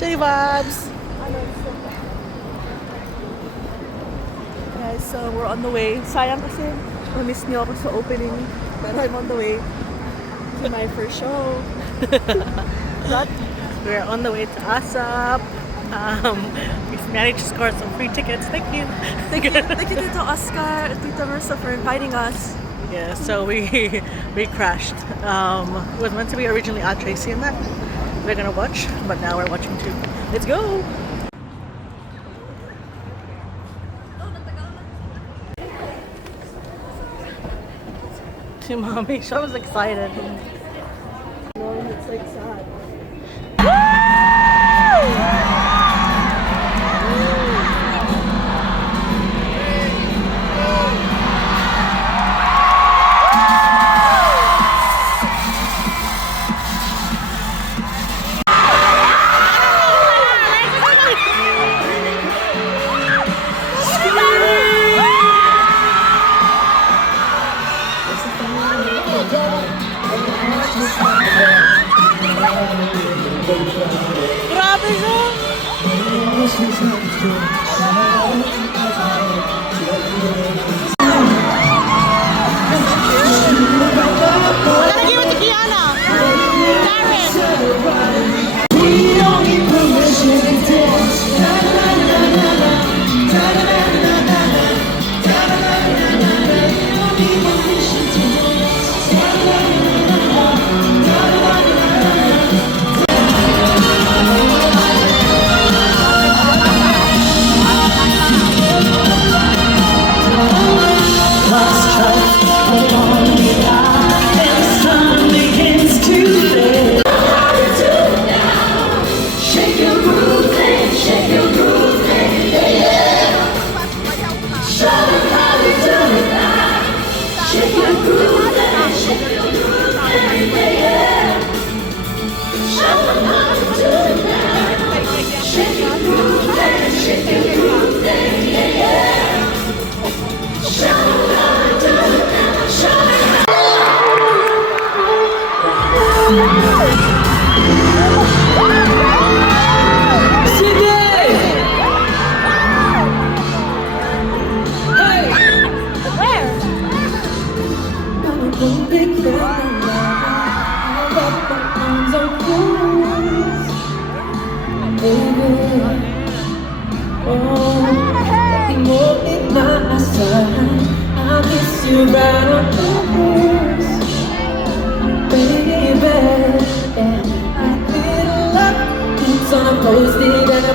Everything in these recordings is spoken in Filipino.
Say vibes! Guys, so we're on the way. Sayang kasi na-miss niyo ako sa opening. Pero I'm on the way to my first show. But we're on the way to ASAP. We've managed to score some free tickets. Thank you. Thank you to Oscar and Tita Marissa for inviting us. Yeah, so we crashed. It was meant to be originally at Tracy and that. We're gonna watch, but now we're watching too. Let's go! To mommy, she was excited. No, it's like sad. Grabe siya! Nalagay mo si Kiana!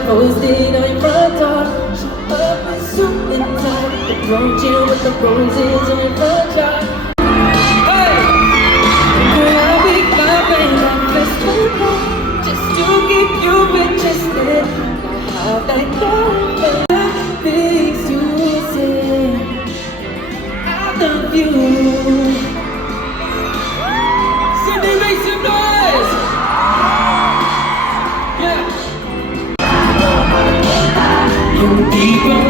Posted on your front door. Shut up and suit and tie. The brown chill with the roses on your front yard. Hey! Girl, I'll be fine breakfast just to keep you interested. I have that girl things to say. I love you. Somebody make some noise! Yeah! People,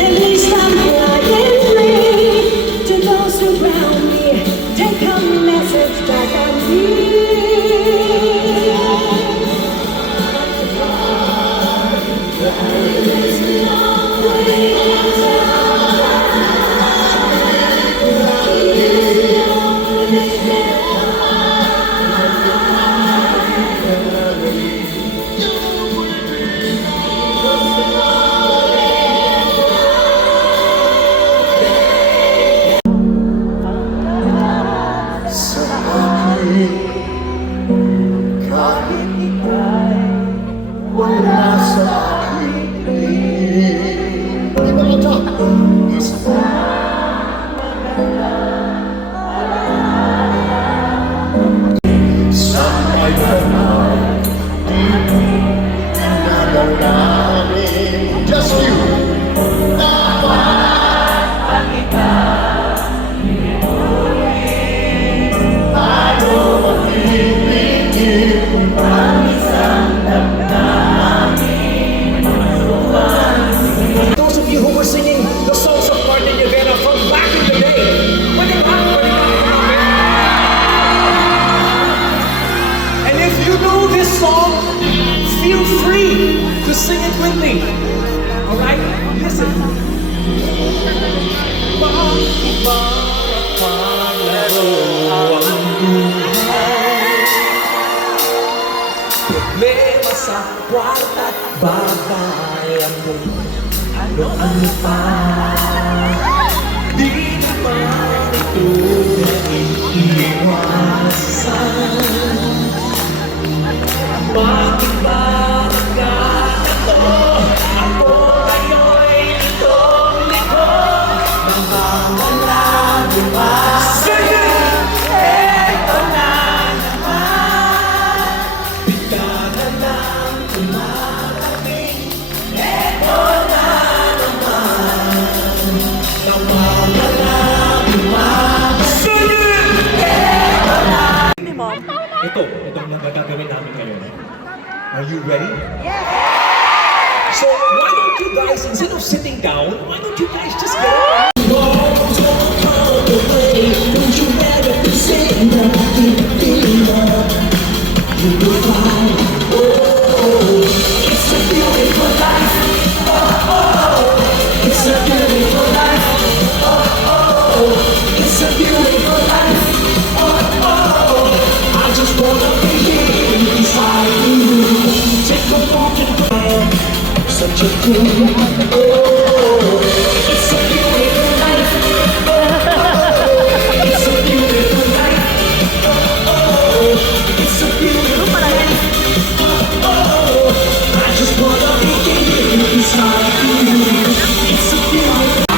At least I'm flying free. To those surround me, take a message back at me. Just you. Those of you who were singing the songs of Martin Yevena from back in the day, when they and if you know this song, feel free to sing it with me. All right, listen. Problema sa kwarta't bagayan mo. Ano pa? Di naman ito naiiwasan. Bakit ba nagkatato? Ako ngayon itong likod. Namawala di ba? Sige! Eto na naman. Bigla na lang tumarating. Eto na naman. Namawala di ba? Sige! Eto na. Itong magagawin namin ngayon. Are you ready? Yes! So why don't you guys, instead of sitting down, why don't you guys just get up? Don't you ever be sitting there, feeling up. You will find, oh, it's a beautiful life. Oh, oh, it's a beautiful life. Oh, oh, it's a beautiful life. Oh, oh, I just wanna be here beside you. Take a walk and play. Such a cool life. Oh, it's a beautiful life. Oh, oh, it's a beautiful life. Oh, oh, it's a beautiful life. Oh, oh, I just wanna be here beside you. It's a beautiful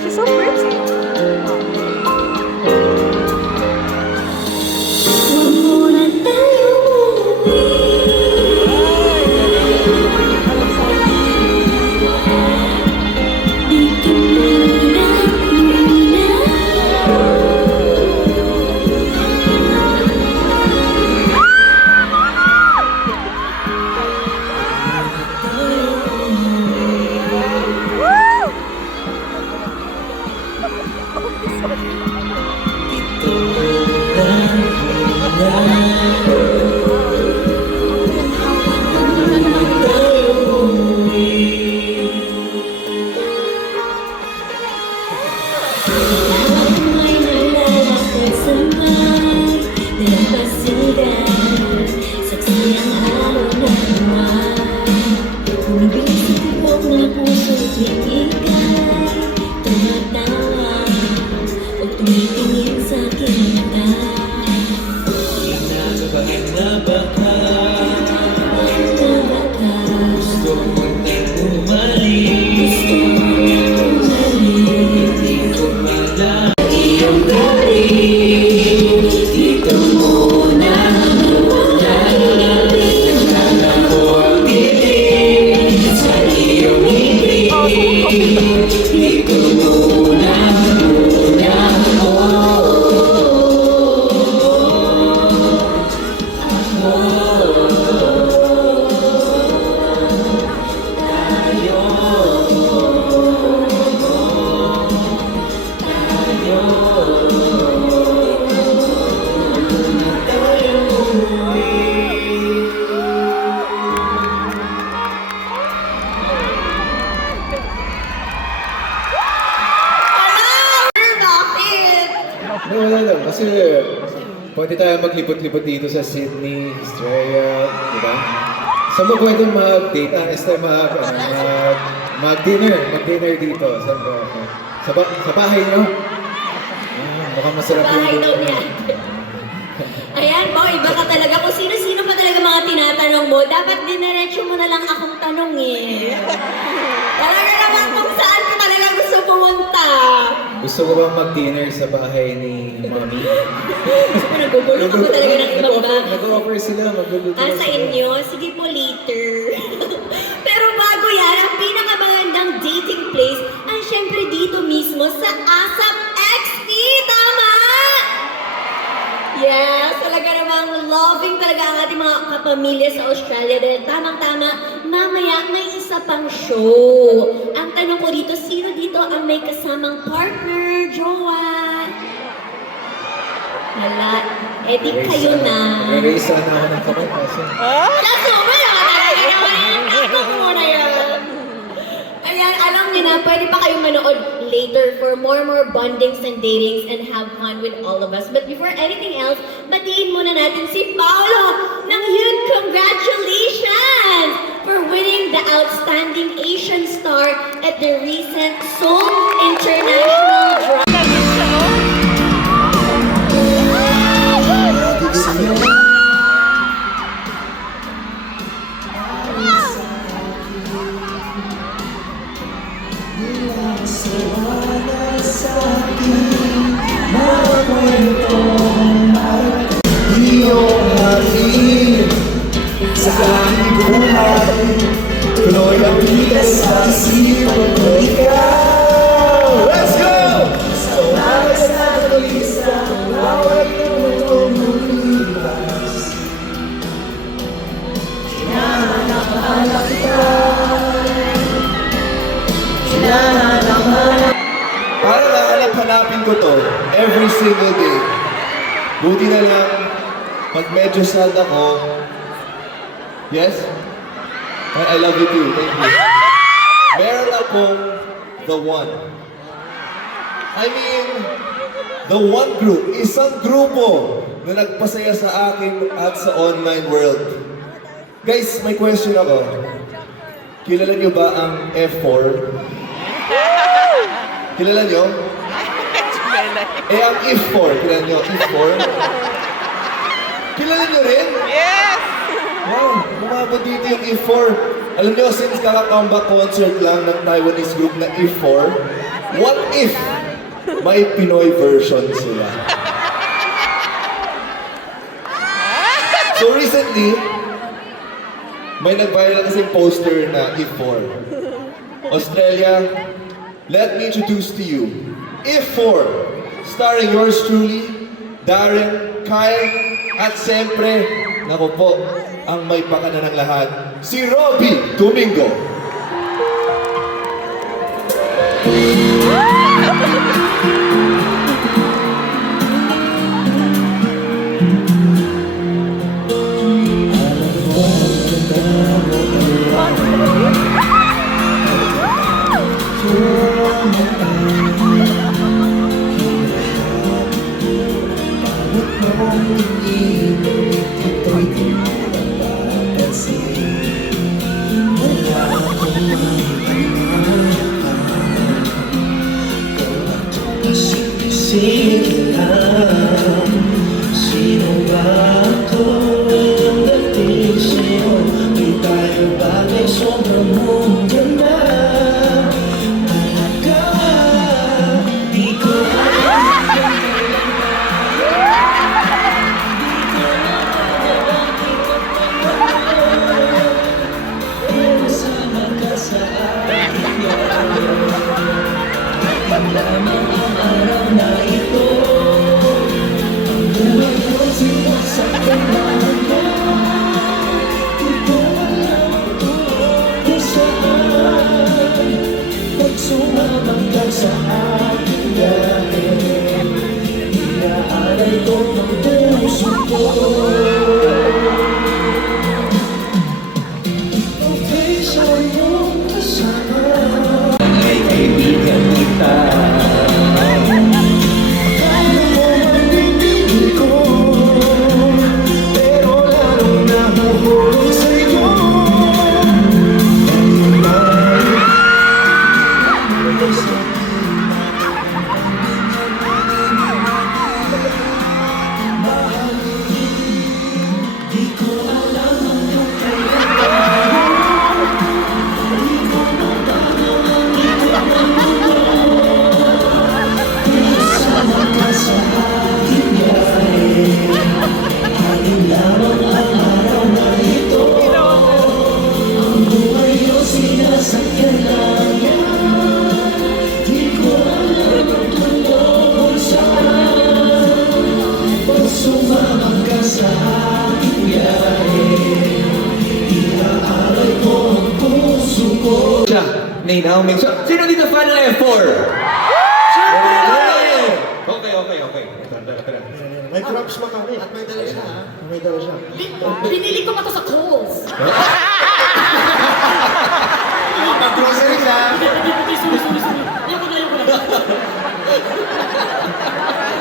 She's so pretty. No, wala lang. Kasi pwede tayo maglipot-lipot dito sa Sydney, Australia, di ba? Saan ba pwede mag-date? Mag-dinner dito. Saan ba? Sa bahay nyo? Mukhang masarap yung Bahay daw dito. niya. Ayan, Bo, iba ka talaga. Kung sino-sino pa talaga mga tinatanong mo, dapat diniretso mo na lang akong tanong eh. Wala ka naman Gusto ko bang mag-dinner sa bahay ni Mami? Nagugulong ako talaga ng ibang bagay. Nag-offer sila, magluluto Ah, sa sila. inyo? Sige po later. Pero bago yan, ang pinakamagandang dating place ay syempre dito mismo sa ASAP XP, tama? Yes, talaga namang loving talaga ang ating mga kapamilya sa Australia dahil tamang-tama, mamaya may isa pang show. Ang tanong ko dito, sino dito ang may kasamang partner, jowa? Wala. Eh di kayo na. Nag-raise sana ako ng kamay kasi. Kaso ba talaga naman? Ako muna yan. Ayan, alam niyo na, pwede pa kayong manood later for more bondings and datings and have fun with all of us. But before anything else, batiin muna natin si Paolo ng huge congratulations for winning the Outstanding Asian Star at the recent Seoul International Drama. Iyong hatid sa aking buhay, tuloy ang kita sa isipan ko ikaw. Let's go! Sa wagas na kalisa, bawat tulong lumipas. Hinahanap-hanap kita. Hinahanap-hanap. Parang nahanap-hanapin ko to every single day. Buti na lang, pag medyo sad ako, yes? I love you too, thank you. Meron akong the one. I mean, the one group, isang grupo na nagpasaya sa akin at sa online world. Guys, may question ako. Kilala niyo ba ang F4? Kilala niyo? Eh, ang If4, kilala niyo, If4? Kilala niyo rin? Yes! Wow, bumabot dito yung If4. Alam niyo, since kaka-comeback concert lang ng Taiwanese group na If4, what if may Pinoy version sila? So recently, may nag-viral kasing poster na If4. Australia, let me introduce to you If4, starring yours truly, Darren, Kyle, at siyempre, naku po, ang may pakana ng lahat, si Robbie Domingo. Sige lang, sino ba ako? Ang dating sa'yo, may tayo bagay sobrang mong ganda. Talaga, di ko sama ka sa aking lamang ang araw na ito. Ang buhay ko sinasaktan lang mo. Di ko alam kung saan pag sumabang ka sa aking dahil inaalay ko ng puso ko. Okay sa iyong kasama ay kaibigan kita. ni Naomi. So, sino dito fan ng F4? Okay. Tara. May props ba kami? At may dala siya, ha? May dala siya. Binili ko pa to sa Kohl's. Pag-grocery siya.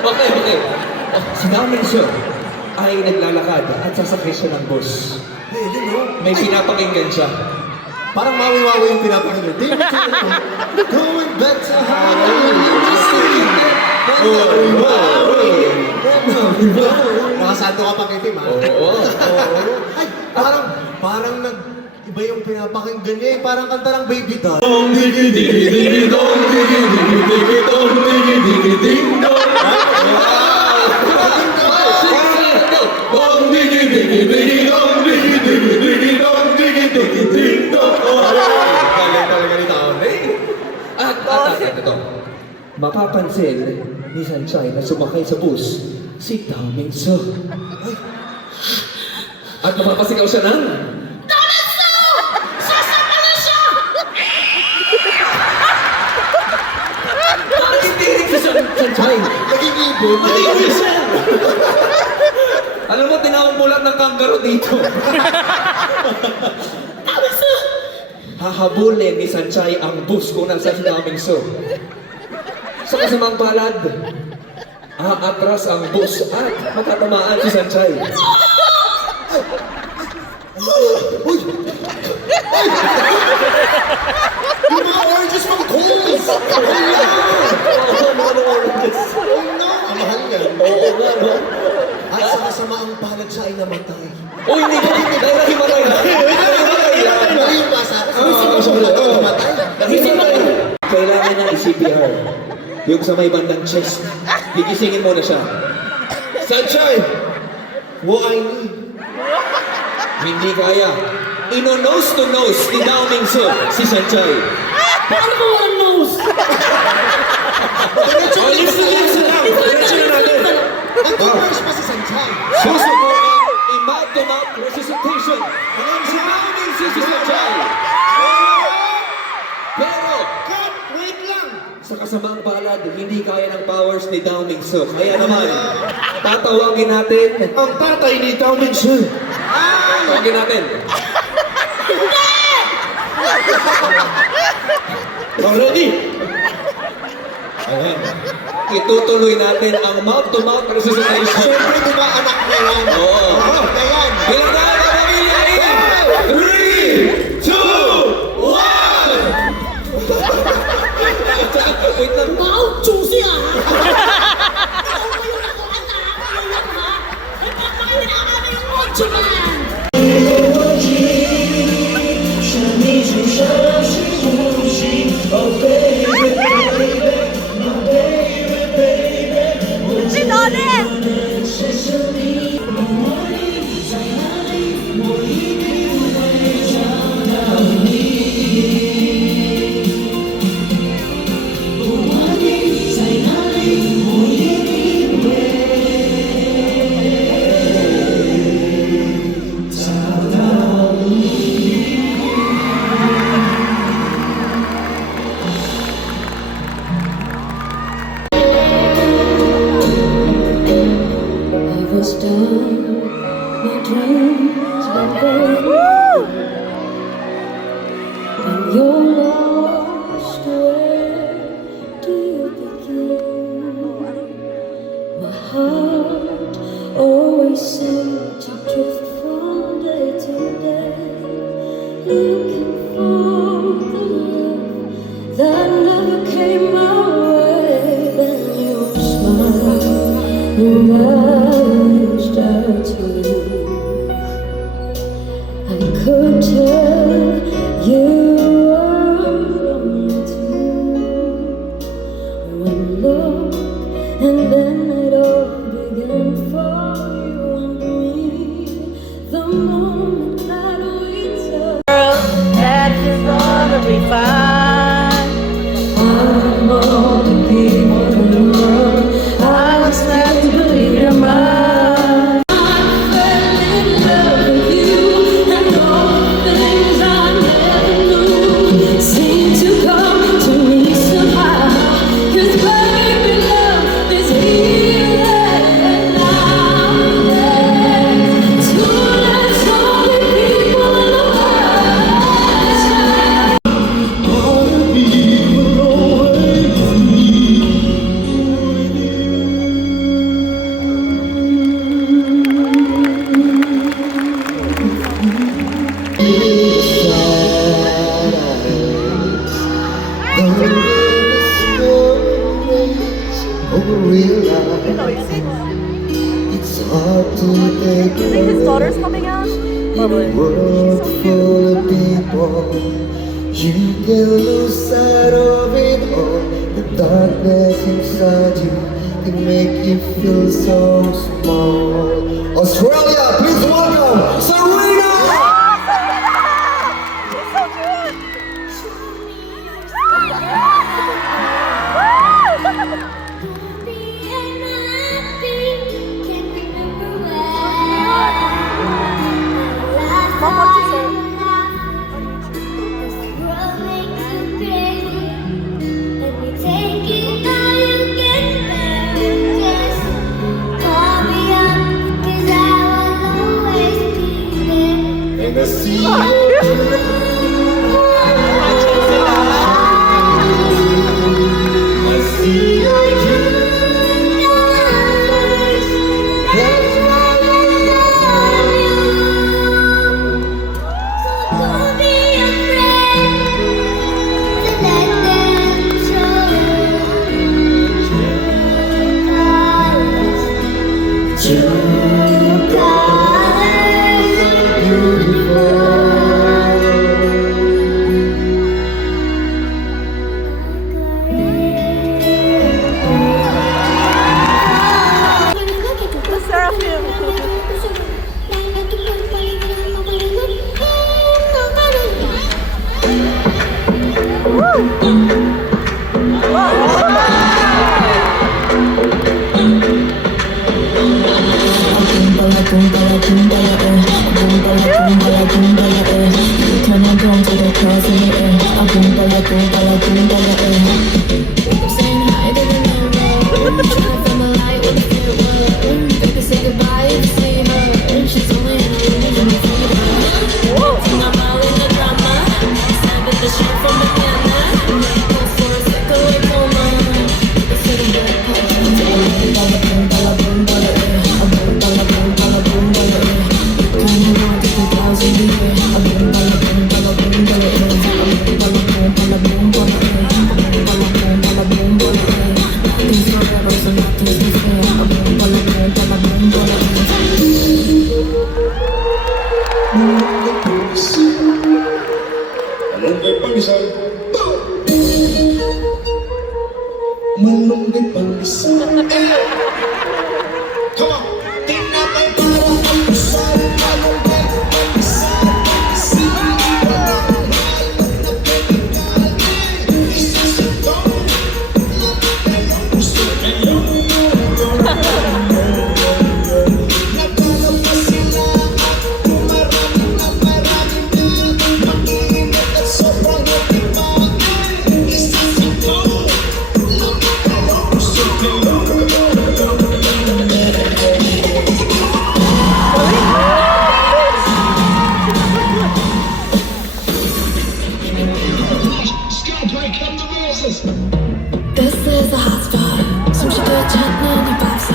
Okay. Si Naomi Siya ay naglalakad at sasakay siya ng bus. May pinapakinggan siya. Parang mawi-wawi yung pinapakinggan. Going back to how we used to be. Nakasanto ka pang itim, ha? Oo. Ay, parang iba yung pinapakinggan niya eh. Parang kanta ng Baby Doll. Ito. Mapapansin ni Sanchay na sumakay sa bus si Daming So. At mapapasigaw siya ng hindi rin si Sanchay. Naging ibon. Alam mo, tinawag bulat ng kangaroo dito. Hahabulin ni Sanchay ang bus kung nasa si Daming So. Sa kasamang palad, aatras ang bus at matatamaan si Sanchay. Uy! Yung mga oranges from Kohl's! Oh no! Ang mahal yan. Oo nga, no? At sa kasamaang palad siya ay namatay. Uy, hindi ko dahil nahimatay na. Ano yung basa? Nahimatay. Kailangan na i-CPR. Yung sa may bandang chest. Gigisingin mo na siya. Sanchay! What I need. Hindi kaya. Ino-nose to nose ni Daming So si Sanchay. Paano ko walang nose? Oh, listen lang. Diretso na natin. Ang converse pa si Sanchay. Susubukan i-mouth-to-mouth resuscitation ng si Daming So si Sanchay. Pero, Wait lang! sa kasamaang palad, hindi kaya ng powers ni Daming So. Kaya naman, tatawagin natin Ang tatay ni Daming So. Tawagin natin. Ready? Ayan. Itutuloy natin ang mouth-to-mouth resuscitation. Siyempre, di ba anak niya yan? Oo. Ayan. Bilang na ang pamilya in 3, 2, 1! Wait lang. Wow, juicy ah! Ako yung nakuha na! Ako yung nakuha! Ay, pakapakita na kami yung ocho man! Si Donnie! I was down, my dreams were gone. When you're lost, where do you begin? My heart always seemed to drift from day to day, looking for the love that never came my way. Then you smiled and I reached out to you. I could tell you were lonely too. One look and then it all began for you and me. The moment that we touched, That is gonna be fine. I'm all the people in the world. I was glad to believe your mind. Realize it's hard to take You think his away. daughter's coming out? Probably. World full of people, you can lose sight of it all. The darkness inside you can make you feel so small. Australia, please welcome Serena! Mom, what you say? And I see I see your dreams. That's why I love you. Don't be afraid to let them show you true colors. The Seraphim. Malungkot pang isa. Come on! Tinapay para ang pusay. Malungkot pang isa. Walang halot na pinagkali. Isa sa taon. Kayong gusto kayo. Naghanap pa sila at kumarami na marami na. Makiinit at sobrang happy pa. Isa sa taon. This is a hot spot. 숨쉬고 찾는 이 밥상.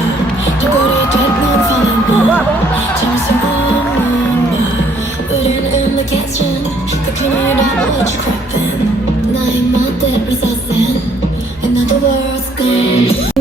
얼굴이 뒷눈 falling on. 잠시 없는 말. 우린 in the kitchen. cooking it up, let you creep in. 나의 멋대로 사센. Another world's gone.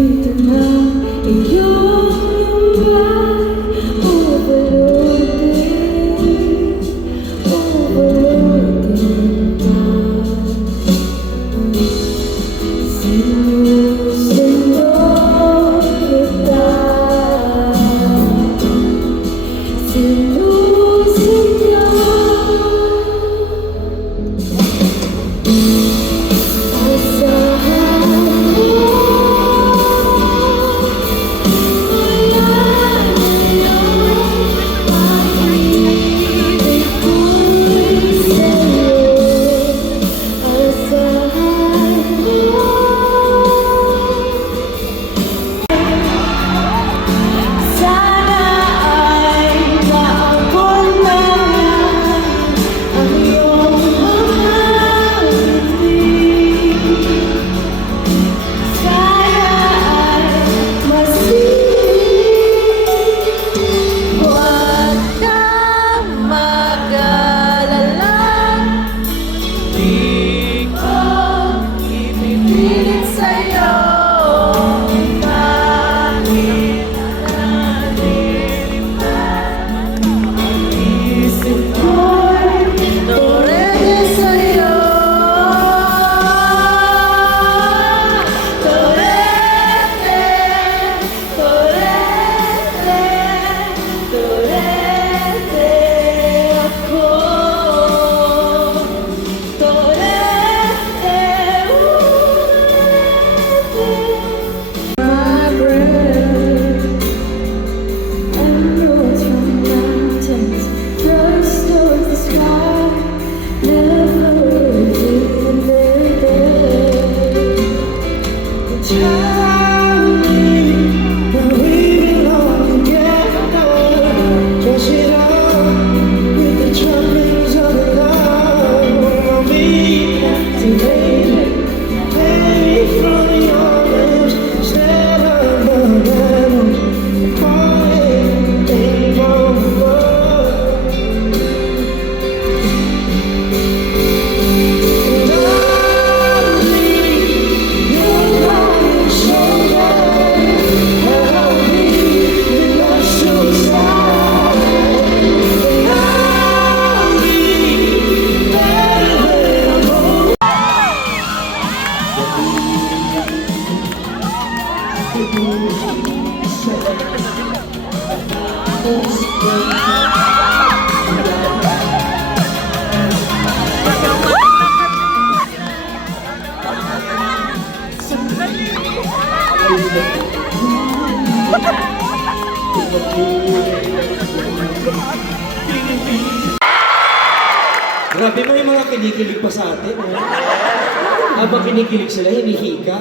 Grabe mo yung mga kinikilig pa sa atin. Eh. Habang kinikilig sila, hinihika.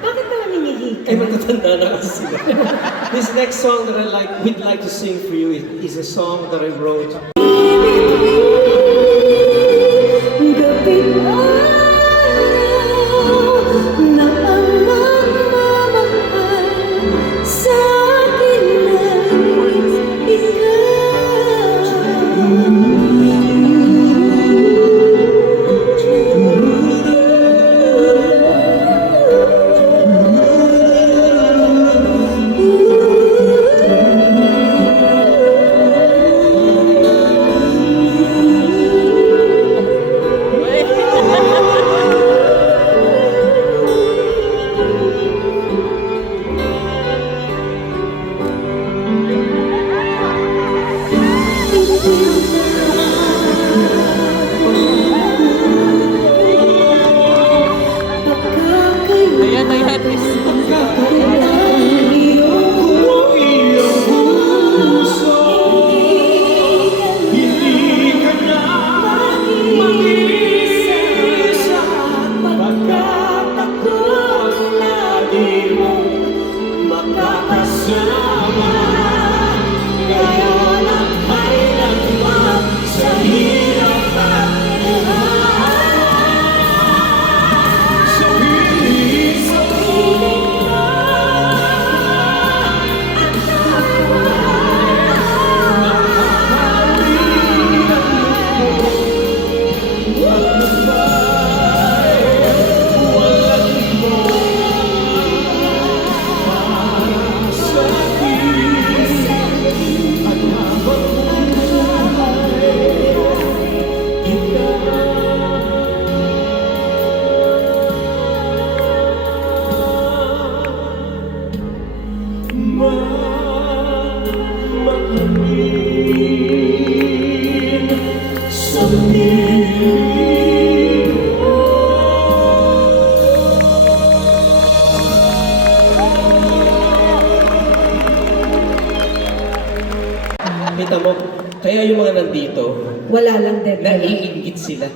Bakit naman hinihika? Eh, matatanda na kasi sila. This next song that we'd like to sing for you is a song that I wrote. Kita mo, kaya yung mga nandito, Wala lang din. naiingit sila.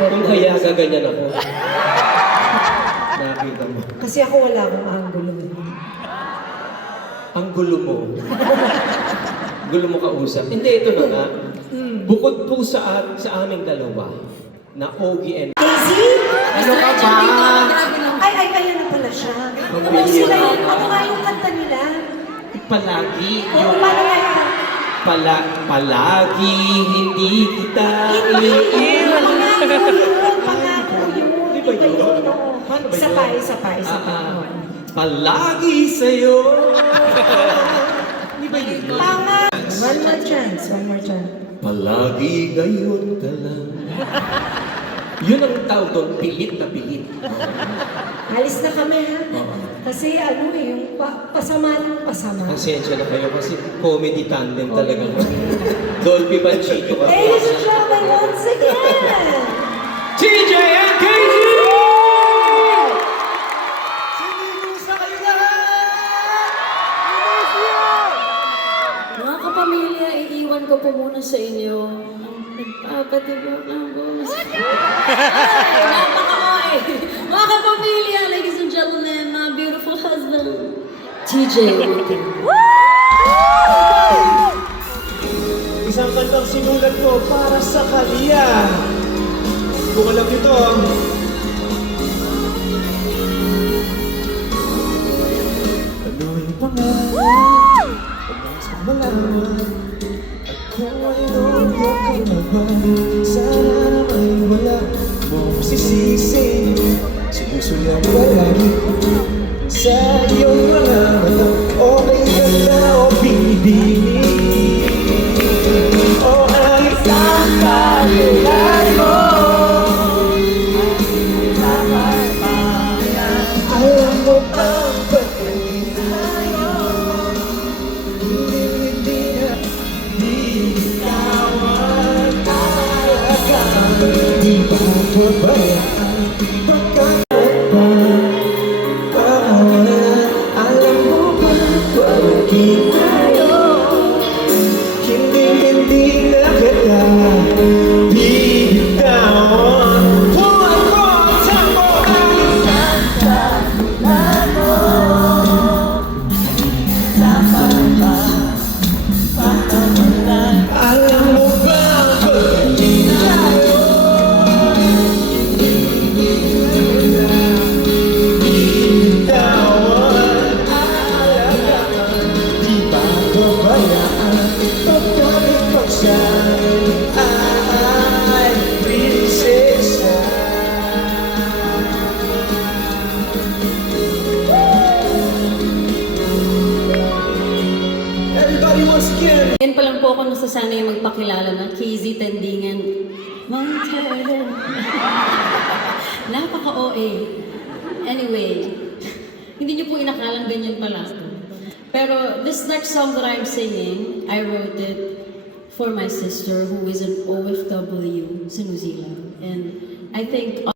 Kung kaya gaganyan ako. Nakita mo. Kasi ako wala akong angulo. Ang gulo mo. Gulo mo kausap. Hindi, ito na nga. Bukod po sa aming dalawa, na Ogie and... Daisy? Ano ka ba? Ay, kaya na pala siya. Mabili Sila na. yung, ano nga yung kanta nila? Palagi Oo, yung... paano kaya? Palagi hindi kita Pangako iniiwan. yun, pangako yun. Di ba yun? Oo. Paano ba Isa yun? pa, isa pa, isa pa. Palagi sa'yo. Di ba yun? Tama. One more chance, one more chance. Palagi ngayon ka lang. Yun ang tawag doon, pilit na pilit. Alis na kami ha. Kasi ano eh, yung pasama ng pasama. Pasensya na kayo kasi comedy tandem talaga. Dolphy Panchito ka. Ladies and gentlemen, once again! TJ and KG! Mga kapamilya, iiwan ko po muna sa inyo. Nagpapatibok ng bumas. Napaka-oy! Mga kapamilya, ladies and gentlemen, my beautiful husband, TJ Ricky. Isang kantang sinulat ko para sa kaliya. Kung alam nyo to, ano yung pangalan? Umas kong malaman. Ako ay nobyo ka na ba? Sana may wala mong sisisi. Sinusulat palagi sa iyong mga mata. Okay ka na o binibini. O ang isang kalulan mo. Bakit ba wala? Alam mo ba pag tayo hindi na kita bibitawan. One more time, alam mo ba pag tayo bibitawan? Di ba babayaan pagkat ikaw sa'kin ay prinsesa? Everybody once again. Yan pa lang po ako nasasanay magpakilala na KZ Tandingan. Mountain. Napaka-OA. Anyway, hindi niyo po inakalang ganyan pala. Pero this next song that I'm singing, I wrote it for my sister who is an OFW sa New Zealand. And I think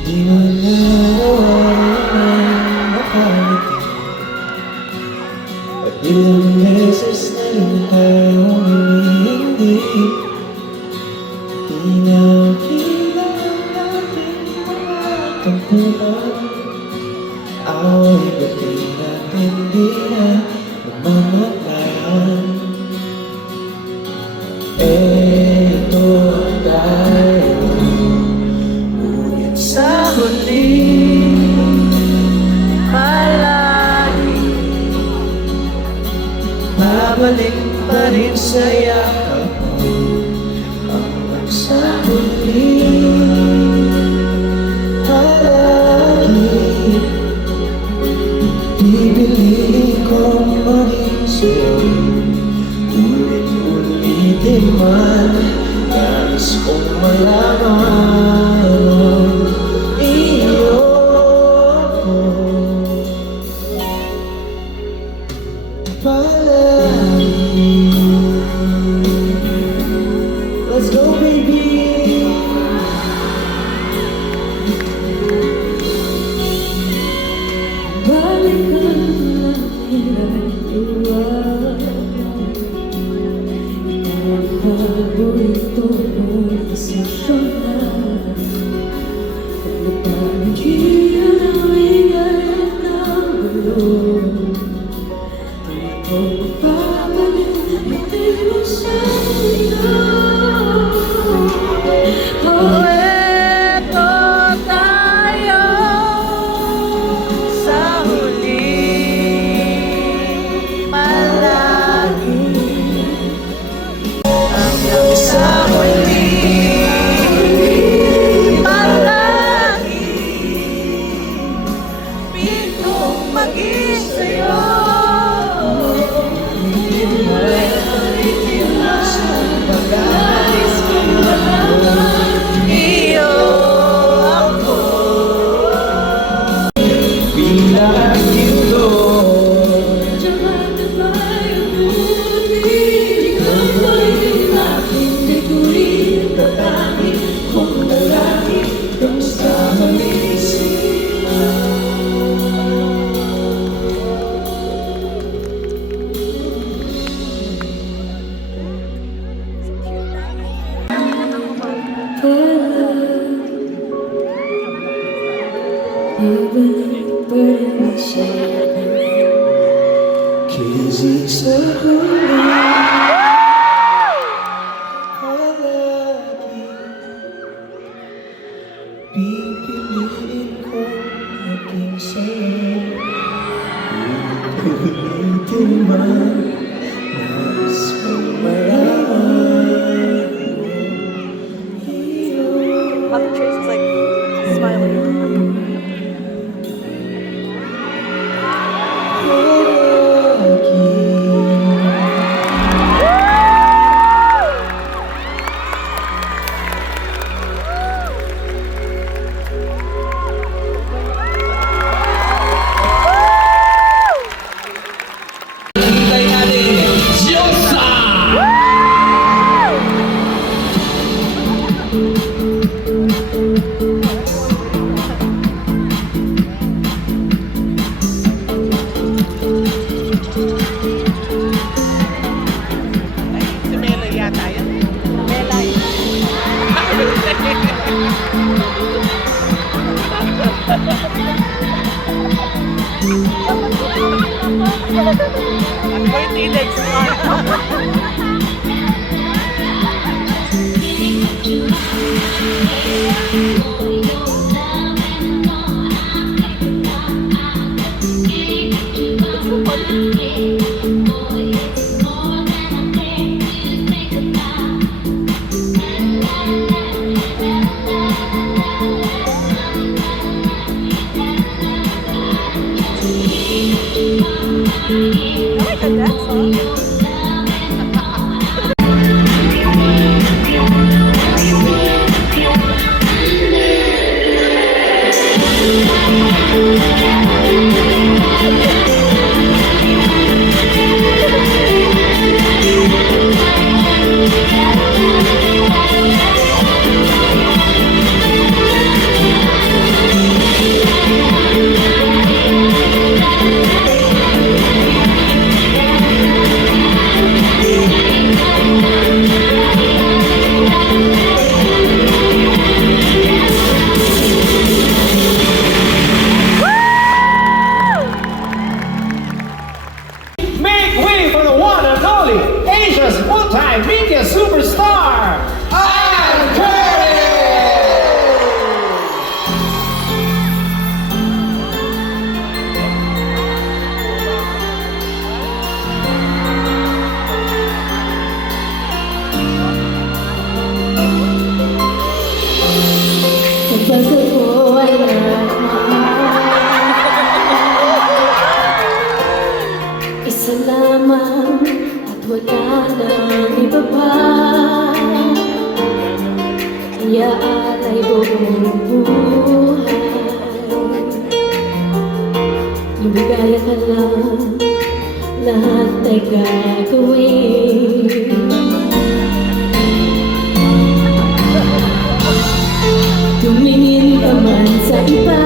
Di mo nagawa makangiti at ilang beses na rin tayong hindi Tinangkilan natin mga tampuhan Away ba't di natin di na namamatayan Eto tayo Ngunit sa huli palagi babalik pa rin sa yakap mo hanggang sa huli palagi pipiliin kong maging sa'yo ulit-ulitin man nais kong malaman iyo ko palagi. Let's go, baby. balikan natin ang iwan. Ang paborito mong desisyonan. At napagilan ang ingay ng gulo. Di ko babalik, hindi mo sa inyo. Oh, eto tayo sa huli palagi. Hanggang sa huli palagi. Pinong maging sa'yo. Nais kong malaman iyo ako. Bilang ito Jangan tayo buti. Ikaw ay aking bituin. tatangin kong lalaki kung sa mag-iisipan. Ibalik pa rin sa akin. Kizzy sa huli palagi pipiliin ko maging sa'yo ulitin man nais kong malaman iyo Mother Trace is like smiling. I'm going to next one. I like that song. Make way for the one and only Asia's multimedia superstar, Ann Curry! Kapag ako ay nagmahal, isa lamang at wala nang iba pa. Kaya alay buong buhay, ibigay ka lang lahat ay gagawin. Tumingin ka man sa iba,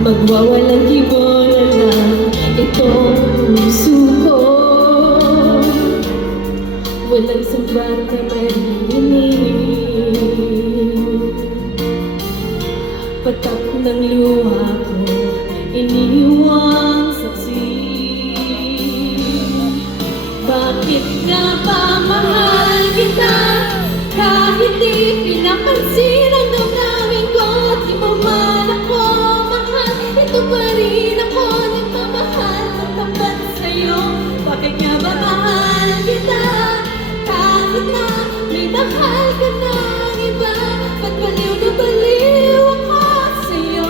magwawalang gibo na lang itong puso ko. Walang sabat na marinig, patak ng luha ko, iniwang saksi. Bakit nga ba mahal kita? Kahit di pinapansin ang gagawin ko, at di mo man ako mahal, ito pa rin ako nagmamahal ng tapat sa'yo. Bakit nga ba mahal kita? Kahit na may mahal ka ng iba, ba't baliw na baliw ako sa'yo?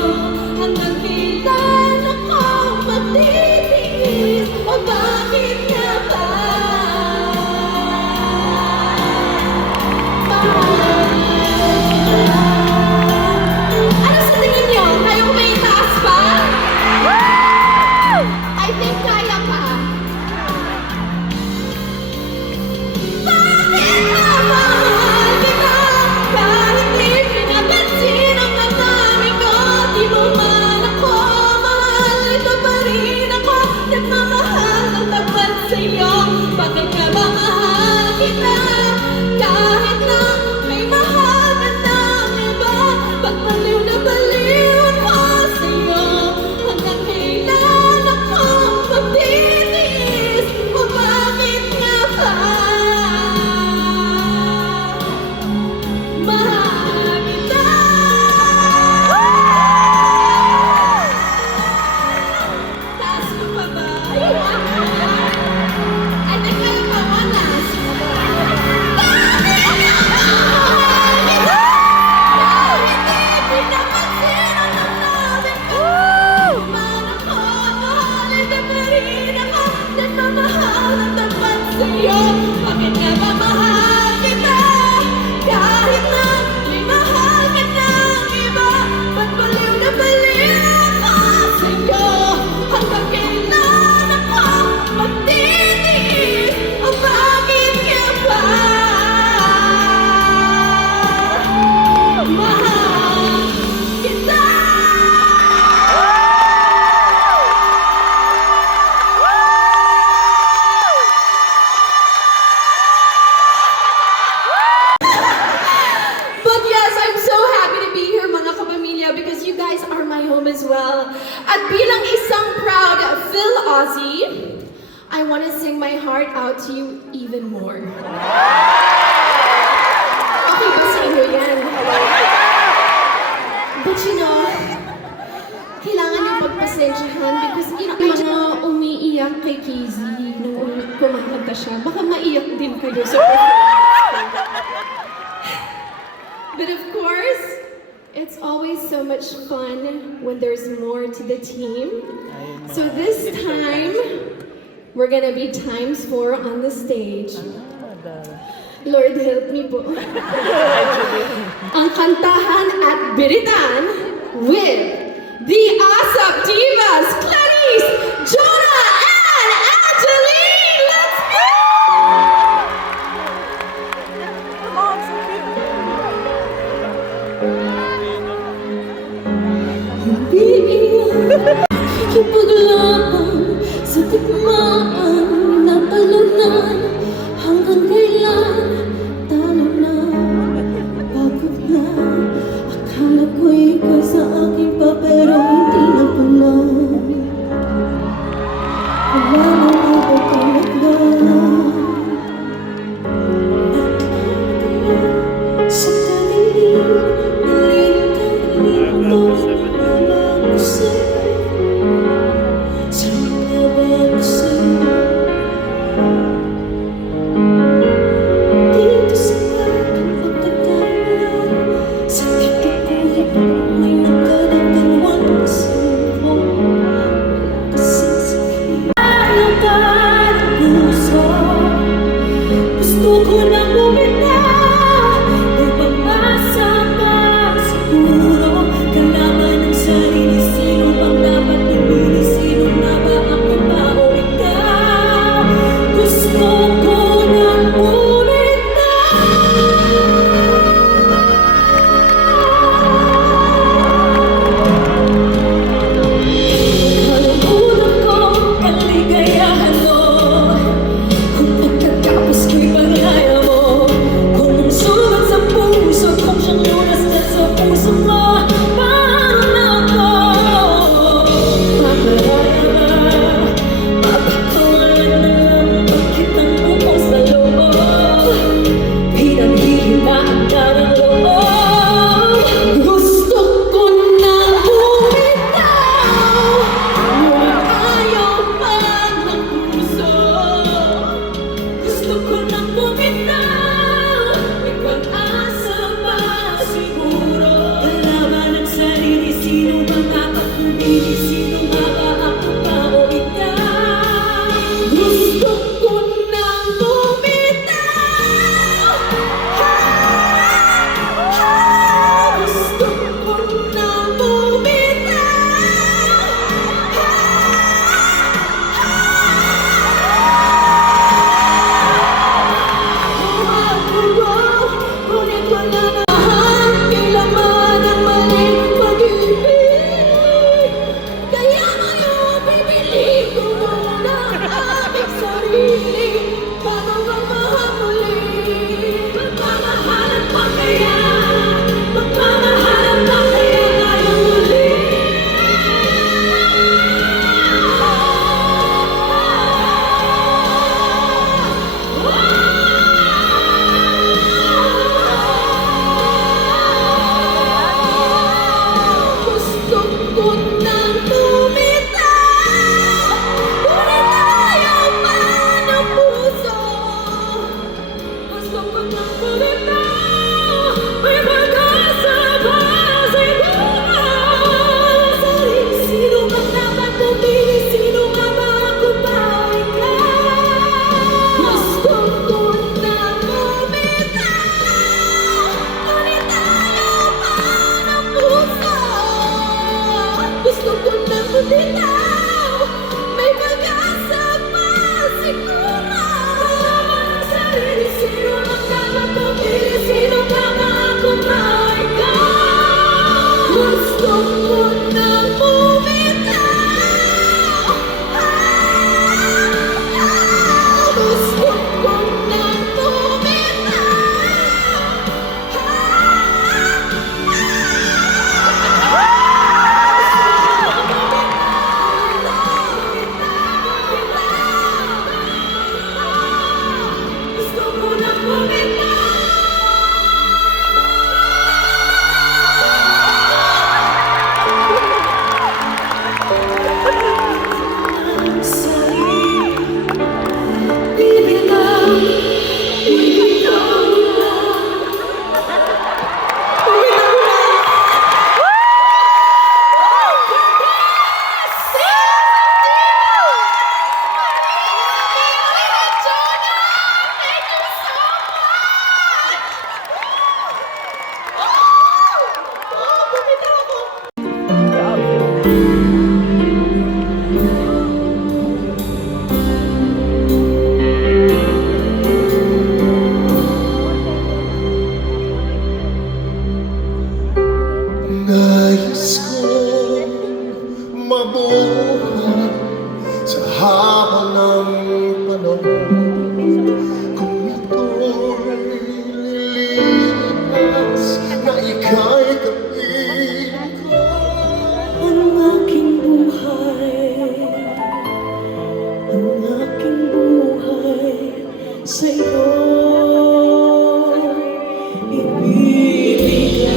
Hanggang kailan ako matitiis? O bakit nga ba? Mahal guys are my home as well. At bilang isang proud Phil Aussie, I want to sing my heart out to you even more. Okay ba sa inyo yan? But you know, kailangan yung pagpasensyahan because medyo umiiyak kay Kizzy nung kumakanta siya. Baka maiyak din kayo sa But of course, it's always so much fun when there's more to the team. So this time, we're gonna be ×4 on the stage. Lord help me po. Ang kantahan at biritan with the ASAP Divas, Clarice, Jonah, and Angeline! Let's go! Come on, so cute. Ikipaglaban sa tikmaan na talunan. Hanggang kailan talo na, pagod na. Akala ko ikaw sa akin pa pero hindi na pala. Wala na ako kamaglan. Sa talim, nalinig ang ko sa'yo. Sa mga sa'yo. Dito sa aking pagkakala, sa titik ko may nakadagdawan sa'yo. Kasing sakit ang puso. Gusto ko nang bumitaw. May pag-asa pa siguro. Kalaban ng sarili, sino bang dapat pumili? Sino na ba ako ba o ikaw? Gusto ko nang bumitaw. Kalungkutan ko, kaligayahan mo. Kung pagkatapos ko'y paglaya mo. Kung ang sugat sa puso, kung siyang lunas na sa puso mo. Paano na ako maparaya ba? Mapakawalan na lang pagkitang bukong sa loob. Pinaghihinaan ka ng loob. Gusto ko na bumitaw. Ngunit ayaw pa ng puso. Gusto ko na bumitaw. May pag-asa pa siguro. Kalaban Nais kong mabuhay sa haba ng panahon. Kung ito'y lilipas na ika'y kapiling ko. Ang aking buhay sa'yo ibibigay.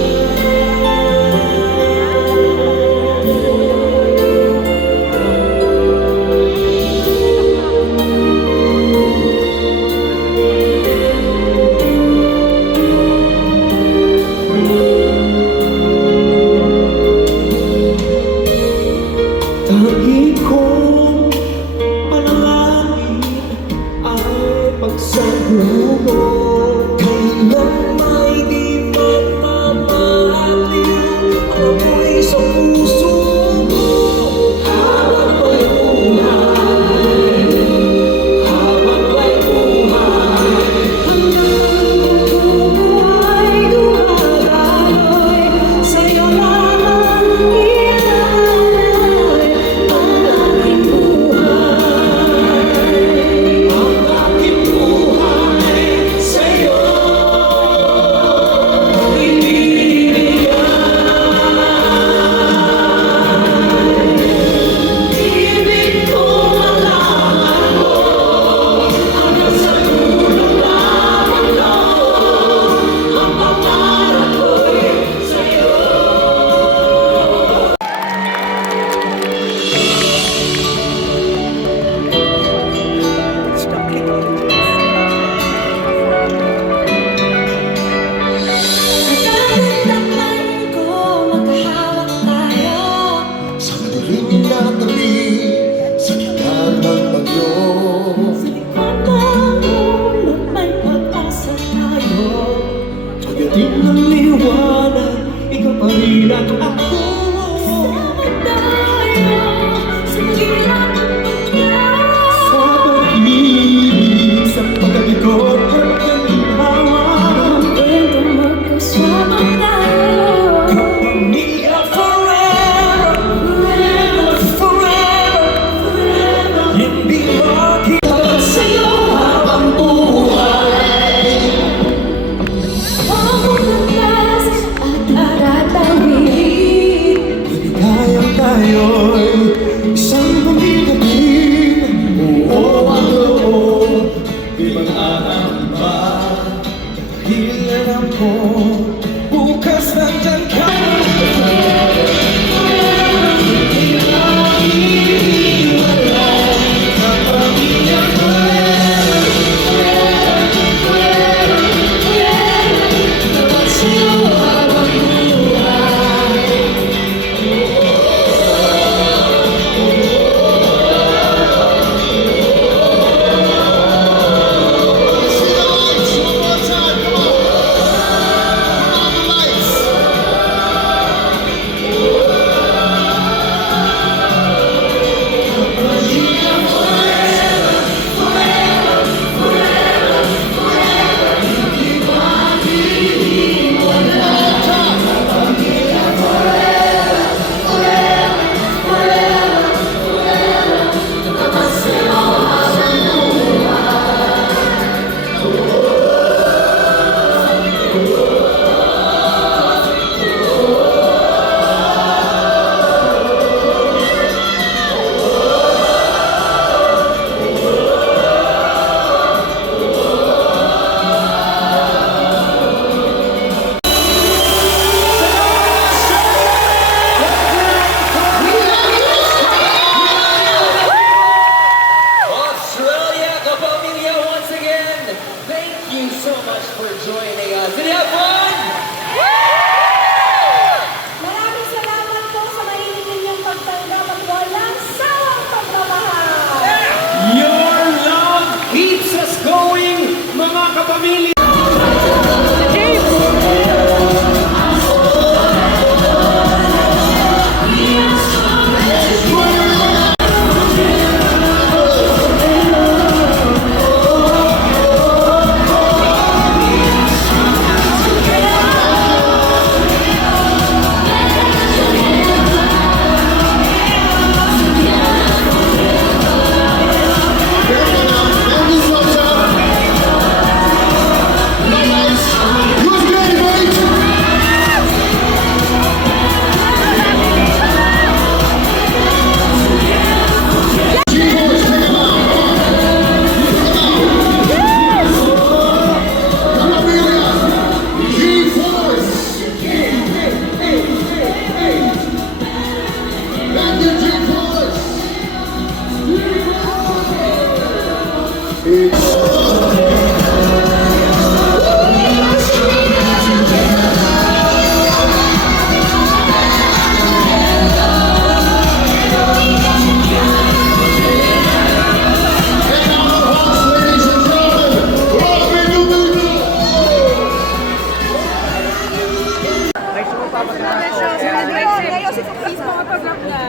Ngayon si Cookies, photograph na.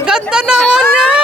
Ganda naman niya!